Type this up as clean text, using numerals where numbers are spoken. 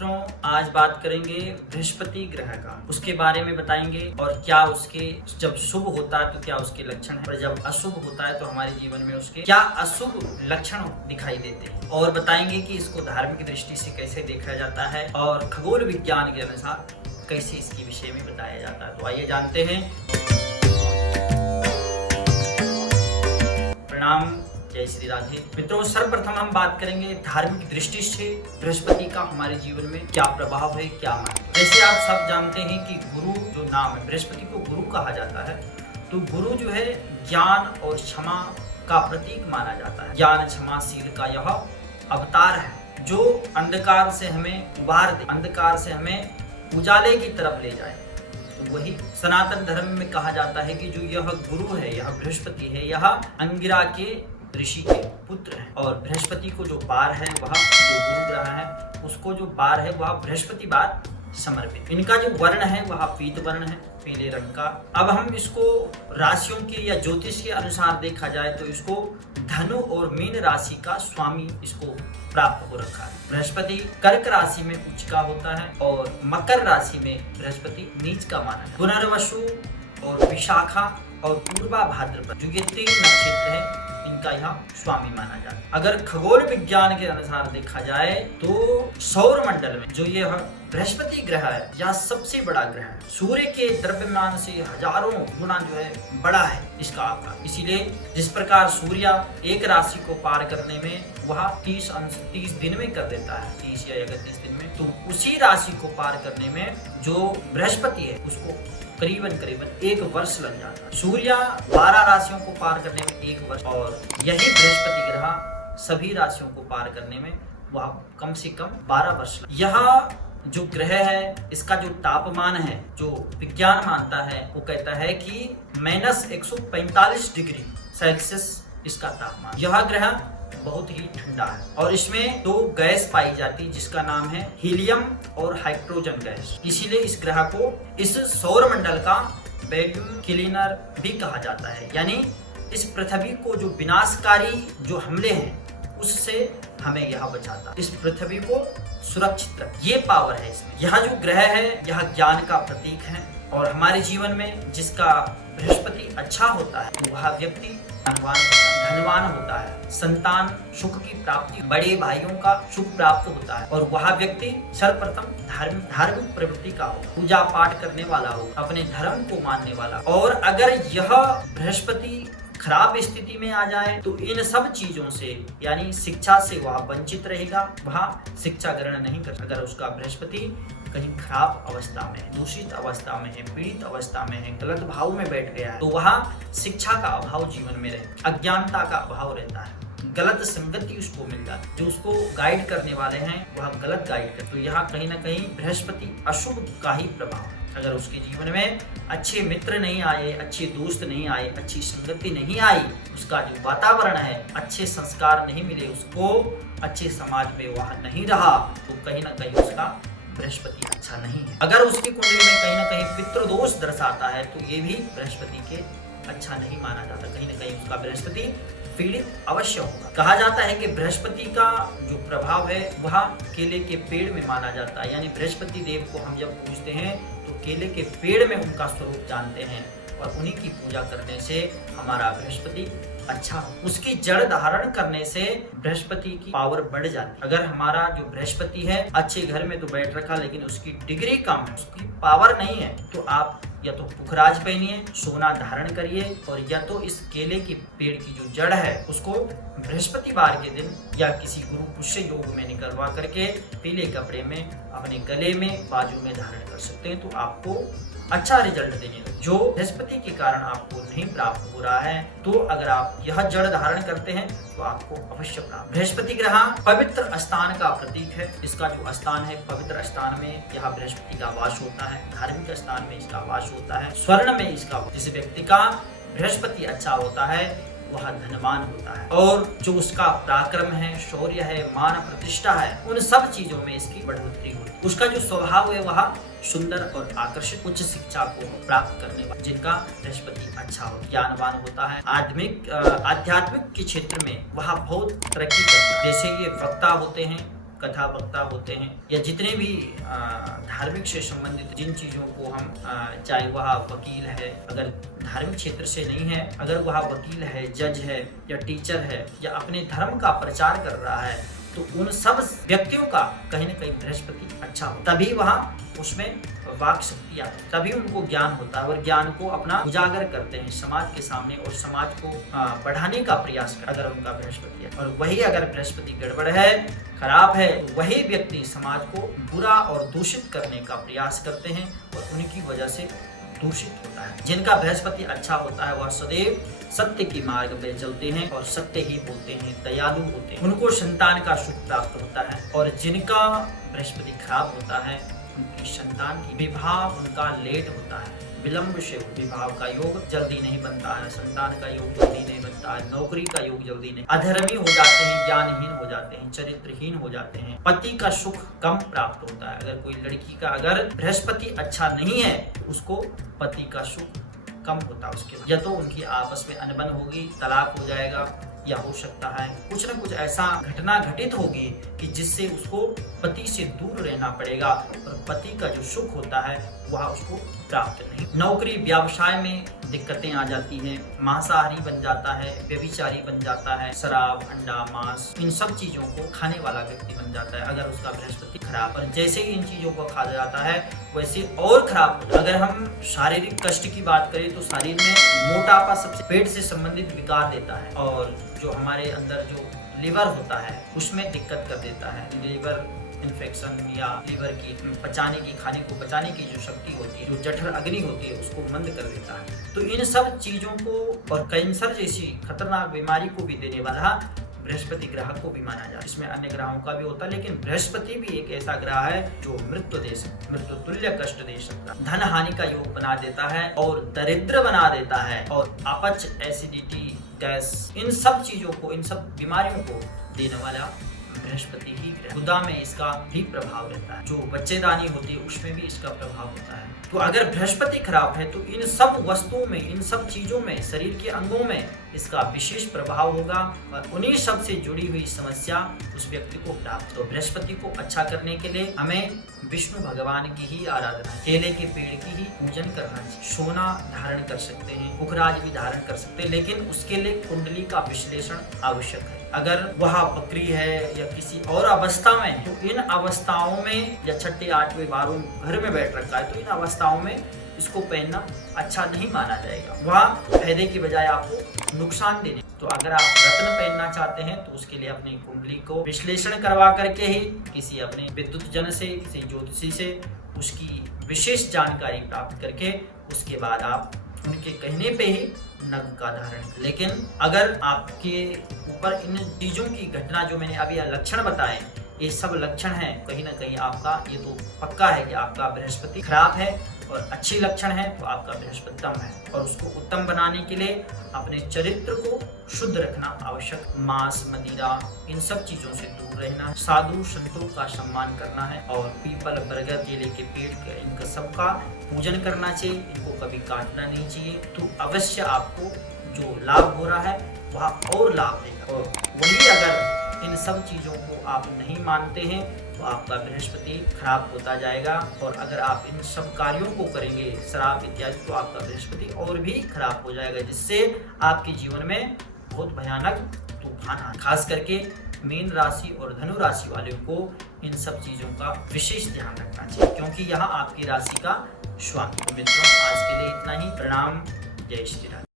मित्रों, आज बात करेंगे बृहस्पति ग्रह का, उसके बारे में बताएंगे और क्या उसके जब शुभ होता है तो क्या उसके लक्षण है और जब अशुभ होता है तो हमारे जीवन में उसके क्या अशुभ लक्षण दिखाई देते हैं, और बताएंगे कि इसको धार्मिक दृष्टि से कैसे देखा जाता है और खगोल विज्ञान के अनुसार कैसे इसके विषय में बताया जाता है। तो आइए जानते हैं। प्रणाम, जय श्री राधे। मित्रों, सर्वप्रथम हम बात करेंगे धार्मिक दृष्टि से बृहस्पति का हमारे जीवन में क्या प्रभाव है, क्या महत्व है। जैसे आप सब जानते हैं कि गुरु जो नाम है, बृहस्पति को गुरु कहा जाता है, तो गुरु जो है ज्ञान और क्षमा का प्रतीक माना जाता है। ज्ञान क्षमाशील का यह अवतार है जो अंधकार से हमें उबार दे, अंधकार से हमें उजाले की तरफ ले जाए। तो वही सनातन धर्म में कहा जाता है कि जो यह गुरु है, यह बृहस्पति है, यह अंगिरा के ऋषि के पुत्र है, और बृहस्पति को जो बार है वह जो गुरु ग्रह है उसको जो बार है वह बृहस्पति बार समर्पित। इनका जो वर्ण है वह पीत वर्ण है, पीले रंग का। अब हम इसको राशियों के या ज्योतिष के अनुसार देखा जाए तो इसको धनु और मीन राशि का स्वामी इसको प्राप्त हो रखा है। बृहस्पति कर्क राशि में उच्च का होता है और मकर राशि में बृहस्पति नीच का माना जाता है। पुनर्वसु और विशाखा और पूर्वा भाद्रपद जो ये 3 नक्षत्र है, इनका यहाँ स्वामी माना जाता है। अगर खगोल विज्ञान के अनुसार देखा जाए तो सौर मंडल में जो ये बृहस्पति ग्रह है यह सबसे बड़ा ग्रह है। सूर्य के द्रव्यमान से हजारों गुना जो है बड़ा है इसका आकार। इसीलिए जिस प्रकार सूर्य एक राशि को पार करने में वह 30 दिन में कर देता है, 30 या 31 दिन में, तो उसी राशि को पार करने में जो बृहस्पति है उसको करीबन 1 वर्ष लग जाता है। सूर्य 12 राशियों को पार करने में 1 वर्ष, और यही बृहस्पति ग्रह सभी राशियों को पार करने में वह कम से कम 12 वर्ष लग। यह जो ग्रह है इसका जो तापमान है, जो विज्ञान मानता है, वो कहता है कि -145 डिग्री सेल्सियस इसका तापमान। यह ग्रह बहुत ही ठंडा है और इसमें 2 गैस पाई जाती है जिसका नाम है हीलियम और हाइड्रोजन गैस। इसीलिए इस ग्रह को इस सौर मंडल का वैक्यूम क्लीनर भी कहा जाता है, यानी इस पृथ्वी को जो विनाशकारी जो हमले हैं उससे हमें यह बचाता है, इस पृथ्वी को सुरक्षित रख। ये पावर है इसमें। यह जो ग्रह है यह ज्ञान का प्रतीक है, और हमारे जीवन में जिसका बृहस्पति अच्छा होता है वह व्यक्ति धनवान होता है, संतान सुख की प्राप्ति, बड़े भाइयों का सुख प्राप्त होता है, और वह व्यक्ति सर्वप्रथम धार्मिक प्रवृत्ति का हो, पूजा पाठ करने वाला हो, अपने धर्म को मानने वाला। और अगर यह बृहस्पति खराब स्थिति में आ जाए तो इन सब चीजों से यानी शिक्षा से वह वंचित रहेगा, वह शिक्षा ग्रहण नहीं कर। अगर उसका बृहस्पति कहीं खराब अवस्था में है, दूषित अवस्था में है, पीड़ित अवस्था में है, गलत भाव में बैठ गया है, तो वहाँ शिक्षा का अभाव जीवन में रहता है, अज्ञानता का अभाव रहता है, गलत संगति उसको मिल जाती है, जो उसको गाइड करने वाले हैं वह गलत गाइड करते। तो यहाँ कहीं ना कहीं बृहस्पति अशुभ का ही प्रभाव है। अगर उसके जीवन में अच्छे मित्र नहीं आए, अच्छे दोस्त नहीं आए, अच्छी संगति नहीं आई, उसका जो वातावरण है, अच्छे संस्कार नहीं मिले, उसको अच्छे समाज में वह नहीं रहा, तो कहीं ना कहीं उसका बृहस्पति अच्छा नहीं है। अगर उसकी कुंडली में कहीं ना कहीं पितृदोष दर्शाता है तो ये भी बृहस्पति के अच्छा नहीं माना जाता, कहीं ना कहीं उसका बृहस्पति पीड़ित अवश्य होगा। कहा जाता है कि बृहस्पति का जो प्रभाव है वह केले के पेड़ में माना जाता है, यानी बृहस्पति देव को हम जब पूजते हैं तो केले के पेड़ में उनका स्वरूप जानते हैं, और उन्हीं की पूजा करने से हमारा बृहस्पति अच्छा हो। उसकी जड़ धारण करने से बृहस्पति की पावर बढ़ जाती है। अगर हमारा जो बृहस्पति है अच्छे घर में तो बैठ रखा लेकिन उसकी डिग्री कम है, उसकी पावर नहीं है, तो आप या तो पुखराज पहनिए, सोना धारण करिए, और या तो इस केले के पेड़ की जो जड़ है उसको बृहस्पतिवार के दिन या किसी गुरु पुष्य योग में निकलवा करके पीले कपड़े में अपने गले में, बाजू में धारण कर सकते हैं, तो आपको अच्छा रिजल्ट देने लगे। जो बृहस्पति के कारण आपको नहीं प्राप्त हो रहा है, तो अगर आप यह जड़ धारण करते हैं तो आपको अवश्य प्राप्त। बृहस्पति ग्रह पवित्र स्थान का प्रतीक है। इसका जो स्थान है, पवित्र स्थान में यह बृहस्पति का वास होता है, धार्मिक स्थान में इसका वास होता है, स्वर्ण में इसका। जिस व्यक्ति का बृहस्पति अच्छा होता है वह धनवान होता है, और जो उसका पराक्रम है, शौर्य है, मान प्रतिष्ठा है, उन सब चीजों में इसकी बढ़ोतरी होती है। उसका जो स्वभाव है वह सुंदर और आकर्षित, उच्च शिक्षा को प्राप्त करने वाला, जिनका बृहस्पति अच्छा हो, ज्ञानवान होता है, आध्यात्मिक के क्षेत्र में वह बहुत तरक्की करता है। जैसे ये वक्ता होते हैं, कथा वक्ता होते हैं या जितने भी धार्मिक से संबंधित जिन चीज़ों को हम चाहे वह वकील है, अगर धार्मिक क्षेत्र से नहीं है, अगर वह वकील है, जज है या टीचर है या अपने धर्म का प्रचार कर रहा है, तो उन सब व्यक्तियों का कहीं न कहीं बृहस्पति अच्छा हो, तभी वह उसमें वाक शक्ति आती है, तभी उनको ज्ञान होता है और ज्ञान को अपना उजागर करते हैं समाज के सामने और समाज को बढ़ाने का प्रयास कर, अगर उनका बृहस्पति है। और वही अगर बृहस्पति गड़बड़ है, खराब है, तो वही व्यक्ति समाज को बुरा और दूषित करने का प्रयास करते हैं और उनकी वजह से दूषित होता है। जिनका बृहस्पति अच्छा होता है वह सदैव सत्य की मार्ग पे चलते हैं और सत्य ही बोलते हैं, दयालु होते हैं, उनको संतान का सुख प्राप्त होता है। और जिनका बृहस्पति खराब होता है उनकी संतान की विवाह उनका लेट होता है, विलंब से विवाह का योग जल्दी नहीं बनता है, संतान का योग जल्दी नहीं बनता है, नौकरी का योग जल्दी नहीं, अधर्मी हो जाते हैं, ज्ञानहीन हो जाते हैं, चरित्रहीन हो जाते हैं, पति का सुख कम प्राप्त होता है। अगर कोई लड़की का अगर बृहस्पति अच्छा नहीं है उसको पति का सुख कम होता है, उसके बाद या तो उनकी आपस में अनबन होगी, तलाक हो जाएगा, या हो सकता है कुछ न कुछ ऐसा घटना घटित होगी कि जिससे उसको पति से दूर रहना पड़ेगा और पति का जो सुख होता है वह उसको प्राप्त नहीं। नौकरी व्यवसाय में दिक्कतें आ जाती हैं, मांसाहारी बन जाता है, व्यभिचारी बन जाता है, शराब, अंडा, मांस, इन सब चीजों को खाने वाला व्यक्ति बन जाता है अगर उसका बृहस्पति खराब। और जैसे ही इन चीजों को खा जाता है वैसे और खराब होता है। अगर हम शारीरिक कष्ट की बात करें तो शरीर में मोटापा सबसे पेट से संबंधित विकार देता है और जो हमारे अंदर जो लिवर होता है उसमें दिक्कत कर देता है। लिवर इन्फेक्शन या लिवर की पचाने की, खाने को पचाने की जो शक्ति होती है, जो जठर अग्नि होती है, उसको मंद कर देता है। तो इन सब चीजों को और कैंसर जैसी खतरनाक बीमारी को भी देने वाला बृहस्पति ग्रह को भी माना जाता है। इसमें अन्य ग्रहों का भी होता है लेकिन बृहस्पति भी एक ऐसा ग्रह है जो मृत्यु दे सकता, मृत्यु तुल्य कष्ट दे सकता है, धन हानि का योग बना देता है और दरिद्र बना देता है और अपच, एसिडिटी, गैस, इन सब चीजों को, इन सब बीमारियों को देने वाला बृहस्पति ही ग्रह। गुदा में इसका भी प्रभाव रहता है, जो बच्चेदानी होती है उसमें भी इसका प्रभाव होता है। तो अगर बृहस्पति खराब है तो इन सब वस्तुओं में, इन सब चीजों में, शरीर के अंगों में इसका विशेष प्रभाव होगा और उन्हीं सब से जुड़ी हुई समस्या उस व्यक्ति को प्राप्त हो। बृहस्पति को अच्छा करने के लिए हमें विष्णु भगवान की ही आराधना, केले के पेड़ की ही पूजन करना चाहिए। सोना धारण कर सकते हैं, पुखराज भी धारण कर सकते हैं, लेकिन उसके लिए कुंडली का विश्लेषण आवश्यक है। अगर वह बकरी है या किसी और अवस्था में है तो इन अवस्थाओं में, या छठे 8वें 12वें घर में बैठ रखा है तो इन अवस्थाओं में इसको पहनना अच्छा नहीं माना जाएगा, वह फायदे की बजाय आपको नुकसान देने। तो अगर आप रत्न पहनना चाहते हैं तो उसके लिए अपनी कुंडली को विश्लेषण करवा करके ही किसी अपने विद्युत जन से, किसी ज्योतिषी से उसकी विशेष जानकारी प्राप्त करके उसके बाद आप उनके कहने पे ही नग का धारण। लेकिन अगर आपके ऊपर इन चीजों की घटना, जो मैंने अभी लक्षण बताए, ये सब लक्षण हैं, कहीं ना कहीं आपका ये तो पक्का है कि आपका बृहस्पति खराब है। और अच्छी लक्षण है तो आपका बृहस्पति उत्तम है और उसको उत्तम बनाने के लिए अपने चरित्र को शुद्ध रखना आवश्यक। मांस, मदिरा, इन सब चीजों से दूर रहना, साधु संतों का सम्मान करना है और पीपल, बरगद, केले के पेड़, इनका सबका पूजन करना चाहिए, इनको कभी काटना नहीं चाहिए। तो अवश्य आपको जो लाभ हो रहा है वह और लाभ देगा। और वही अगर इन सब चीजों को आप नहीं मानते हैं तो आपका बृहस्पति खराब होता जाएगा। और अगर आप इन सब कार्यों को करेंगे, शराब इत्यादि, तो आपका बृहस्पति और भी खराब हो जाएगा, जिससे आपके जीवन में बहुत भयानक तूफान। खास करके मीन राशि और धनु राशि वालों को इन सब चीजों का विशेष ध्यान रखना चाहिए, क्योंकि यहाँ आपकी राशि का स्वामी। मित्रों, आज के लिए इतना ही। प्रणाम। जय श्री राम।